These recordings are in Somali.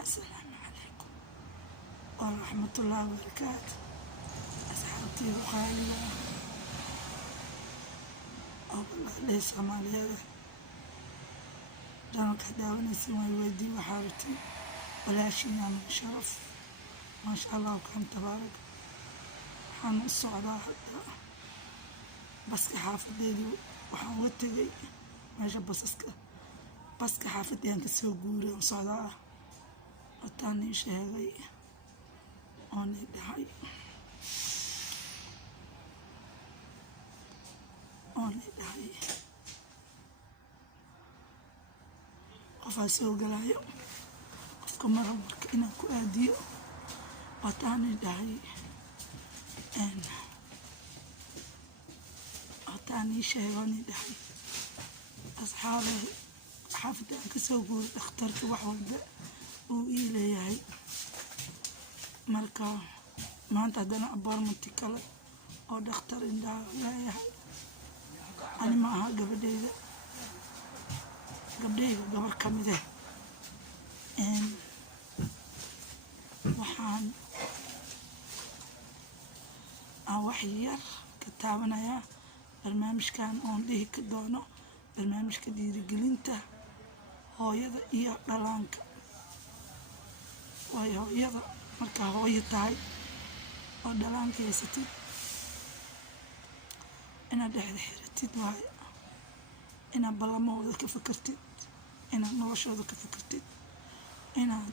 السلام عليكم ورحمة الله وبركاته. أصحابتي وخالي ليه Soomaaliyeed janalka daawanaysa way weydii waxaa rabtay walaashiina sharaf maasha Allah kan tabaarak waxaan u socdaa hadda baska xaafadeedii waxaan uga tegay meesha baska xaafadeedaan ka soo guuray aan socdaa wataan ii sheegay oon ii dhahay qofaa soo galaayo qofka marka inaan ku aadiyo wataan ii dhahay wataan ii sheegay oon ii dhahay asxaabay xaafadda aan ka soo guuray dhakhtarka wax walba uu ii leeyahay marka maanta haddana abaarmanti kale oo dhakhtar indhaha leeyahay ani ma aha gabadhayda gabar ka mid ah waxaan wax yar ka taabanayaa barnaamijkan oon dhihi ka doono barnaamijka dhiirigelinta hooyada iyo dhalaanka waayo hooyada markaa hooyo tahay oo dhalaanka haysatid inaad dhexda xiratid waayo inaad ballamahooda ka fakartid inaad noloshooda ka fakartid inaad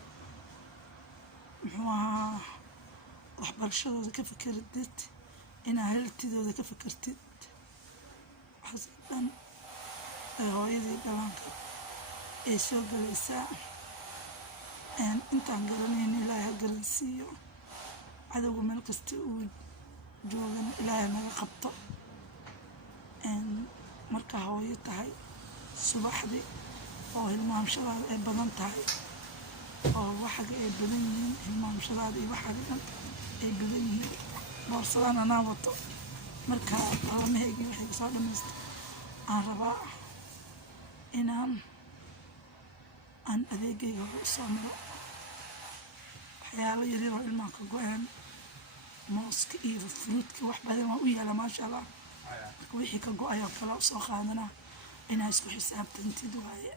muxuu ahaa waxbarashadooda ka fakartid inaad heltidooda ka fakartid waxaas dhan hooyadii dhalaanka ay soo galaysaa intaan garanayn ilaahay ha garansiiyo cadowga meel kasta uu joogana ilaahay naga qabto marka hooyo tahay subaxdii oo hilmaamshadaada ay badan tahay oo waxaga ay badan yihiin hilmaamshadaada iyo waxaga dhan ay badan yihiin boorsadaan anaa wato marka balamahaygii waxay kasoo dhamaysta aan rabaa inaan adeegayga u soo maro waxyaalo yaryar oo ilmaha ka go-aan mooska iyo fruudka wax badan waa u yaala maasha Allah wixii ka go-ayoo kale usoo qaadanaa inaa isku xisaabtantid waaye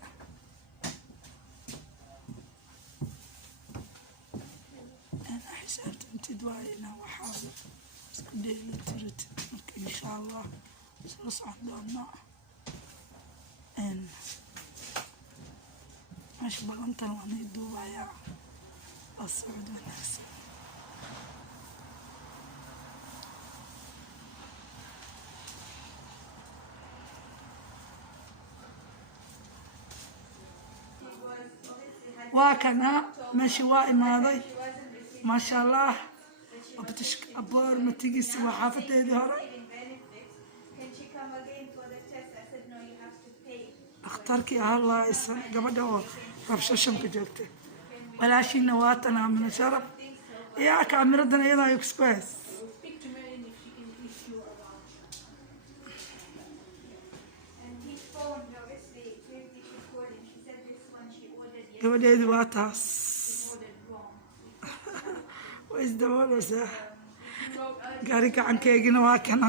inaa waxaada isku dheelitiratid marka insha Allah isla socon doonaa meesha ballantan waa nii duubayaa waa socod wanaagsan واكنا ماشي وإماضي ما شاء الله وبتشك أبور ما تيجي سوا حافظ هذا اختارك الله يسر قبل ربش الشمك جبته ولا شيء نواتنا من شرف يا كاميرتنا يلا يكسبس gabadheedi waa taas way isdaboolaysaa gaari gacankeygina waa kana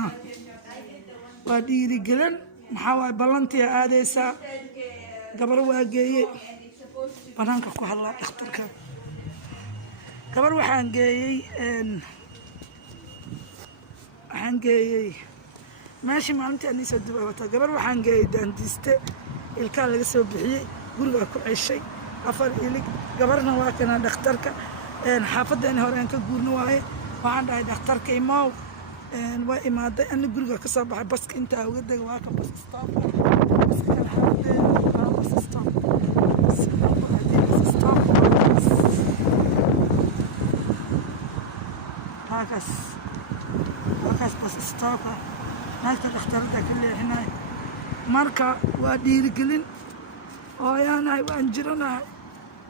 waa dhiirigelin maxaa waaye ballantii aadaysaa gabar waa geeyey banaanka ku hadlaa dhakhtarka gabar waxaan geeyey meeshii maalintii aan isoo dib wataa gabar waxaan geeyey daandiiste ilkaa laga soo bixiyey guriga ku ceshay afar ilig gabarna waa kana dhakhtarka xaafadeena hore aan ka guurno waaye waxaan dhahay dhakhtarka imaaw waa imaaday ana guriga ka soo baxay baska intaa uga dega waa ka bas stop هاكاس بس stop naagta dhakhtarada ka leexinay marka waa dhiirigelin oo yaanahay waan jiranahay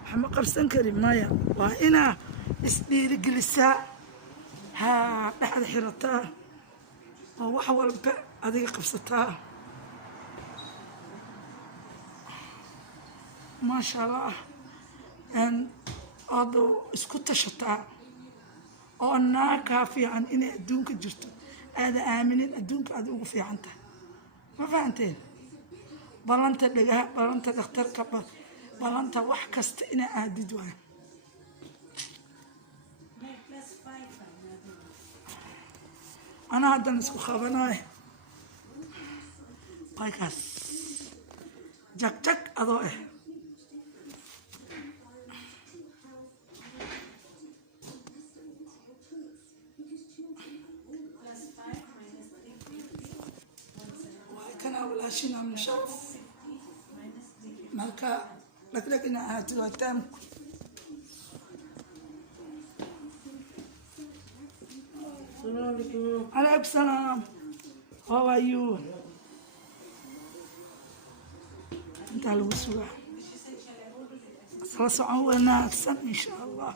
waxa ma qabsan kari maya waa inaa isdhiirigelisaa ها dhexda xirataa oo wax walba adiga qabsataa maasha allah ood isku tashataa oo naag kaa fiican inay adduunka jirto aada aaminin adduunka aad ugu fiican tahay ma fahanteen ballanta dhagaha ballanta dhakhtarka ballanta wax kasta inaa aadid waay أنا هذا نسكو خبناي بايكاس جك جك أضوء كان أول شيء نعم نشوف مالك لك إن هاتوا التام عليكم السلام. How are you? انت على وسوع. صلاة وناكسن إن شاء الله.